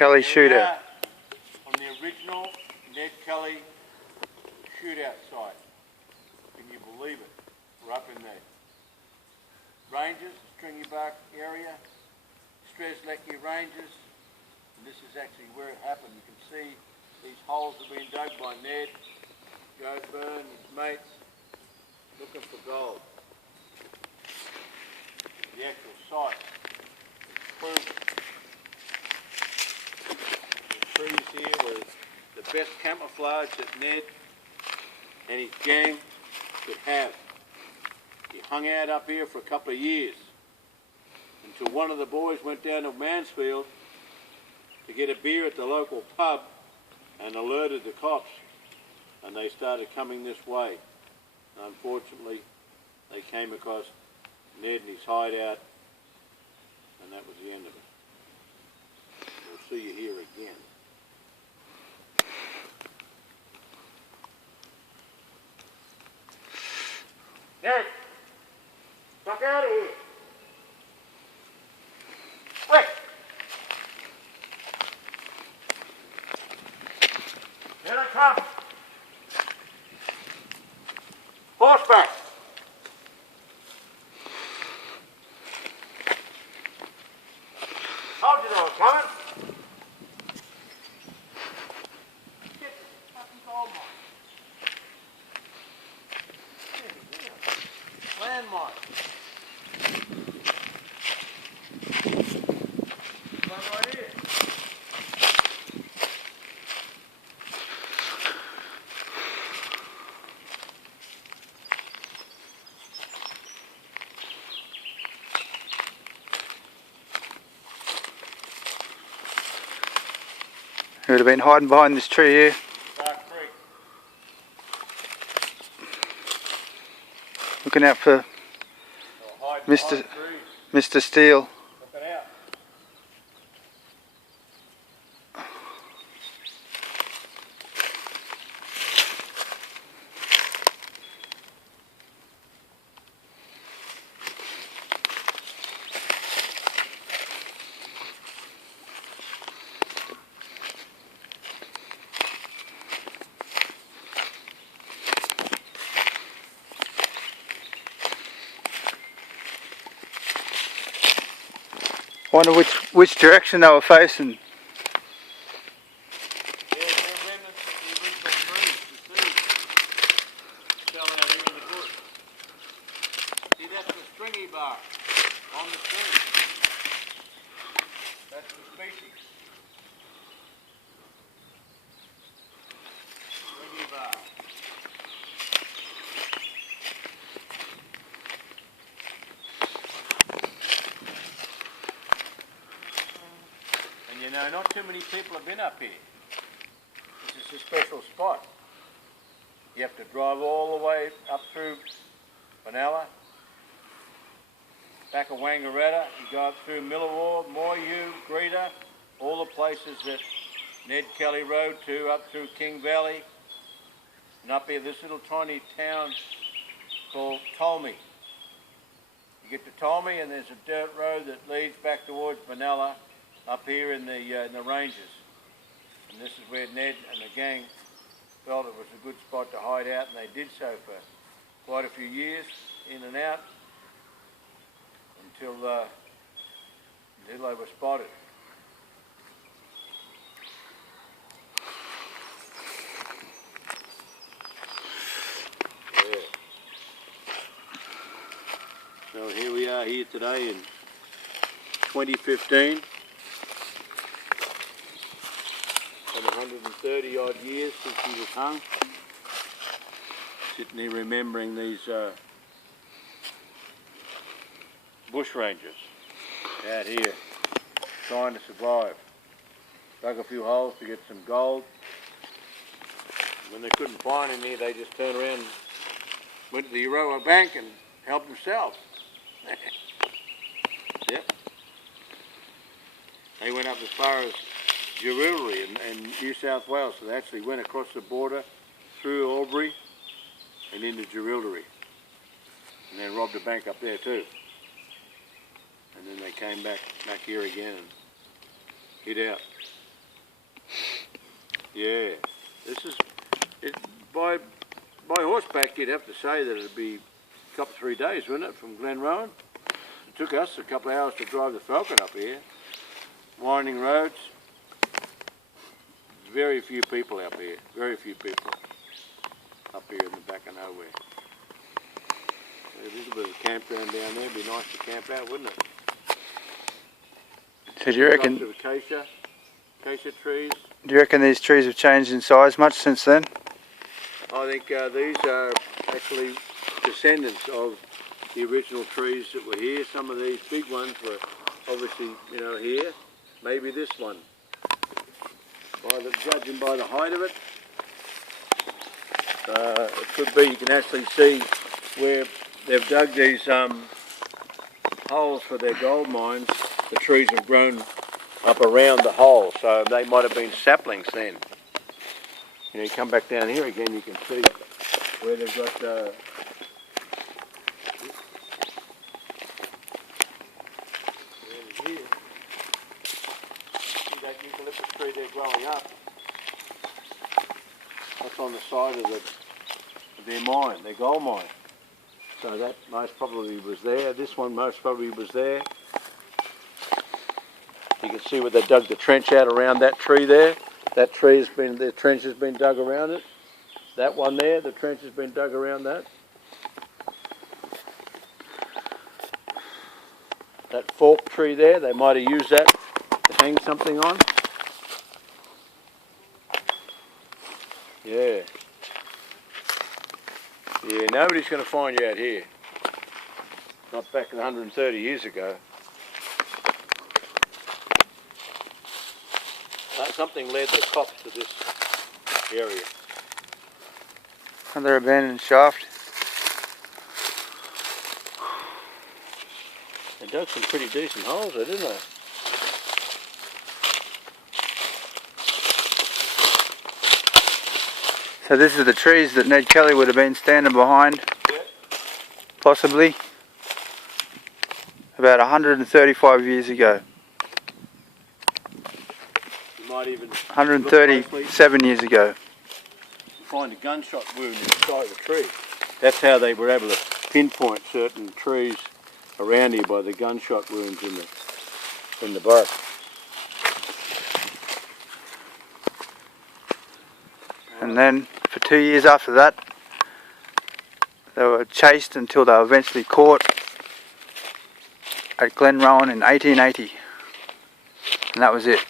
Kelly Shootout. On the original Ned Kelly Shootout site. Can you believe it? We're up in the ranges, Stringy Bark area, Strzelecki Ranges, and this is actually where it happened. You can see these holes have been dug by Ned, Joe Byrne, his mates, looking for gold. The actual site is proven. The trees here were the best camouflage that Ned and his gang could have. He hung out up here for a couple of years until one of the boys went down to Mansfield to get a beer at the local pub and alerted the cops, and they started coming this way. Unfortunately, they came across Ned and his hideout, and that was the end of it. We'll see you here again. Ned! Fuck out of here! Quick! Here I come! Horseback! Told you they were coming! Get this fucking gold mine. Landmark. Right here. Who would have been hiding behind this tree here? Dark Creek. Looking out for Mr. Steele. Look it out. Wonder which direction they were facing. There's the remnants of the original trees, you see. Still out here in the bush. See, that's the stringy bark on the string. That's the species. Stringy bark. You know, not too many people have been up here. This is a special spot. You have to drive all the way up through Benalla, back of Wangaratta, you go up through Millawar, Moyu, Greta, all the places that Ned Kelly rode to, up through King Valley, and up here this little tiny town called Tolmi. You get to Tolmi and there's a dirt road that leads back towards Benalla, up here in the ranges, and this is where Ned and the gang felt it was a good spot to hide out, and they did so for quite a few years, in and out, until they were spotted. Yeah. So here we are here today in 2015. 130 odd years since he was hung. Sitting here remembering these bush rangers out here trying to survive. Dug a few holes to get some gold. When they couldn't find any, they just turned around and went to the Euroa Bank and helped themselves. Yep. They went up as far as Jerilderie in New South Wales, so they actually went across the border through Albury and into Jerilderie, and then robbed a bank up there too. And then they came back here again and hid out. Yeah, this is it. By horseback, you'd have to say that it'd be a couple 3 days, wouldn't it, from Glenrowan? It took us a couple of hours to drive the Falcon up here. Winding roads. Very few people up here. Very few people up here in the back of nowhere. There's a little bit of a campground down there. It'd be nice to camp out, wouldn't it? So do you reckon? Lots of acacia trees. Do you reckon these trees have changed in size much since then? I think these are actually descendants of the original trees that were here. Some of these big ones were obviously, here. Maybe this one. Judging by the height of it, it could be. You can actually see where they've dug these holes for their gold mines. The trees have grown up around the hole, so they might have been saplings then. You come back down here again, you can see where they've got here. See that eucalyptus tree there growing up? That's on the side of their mine, their gold mine. So that most probably was there. This one most probably was there. You can see where they dug the trench out around that tree there. That tree has been, the trench has been dug around it. That one there, the trench has been dug around that. That fork tree there, they might have used that to hang something on. Yeah. Yeah, nobody's going to find you out here. Not back 130 years ago. Something led the cops to this area. Another abandoned shaft. They dug some pretty decent holes there, didn't they? So this is the trees that Ned Kelly would have been standing behind, possibly, about 135 years ago. You might even 137 years ago. Find a gunshot wound in the side of the tree. That's how they were able to pinpoint certain trees around here, by the gunshot wounds in the bark. And then for 2 years after that, they were chased until they were eventually caught at Glenrowan in 1880. And that was it.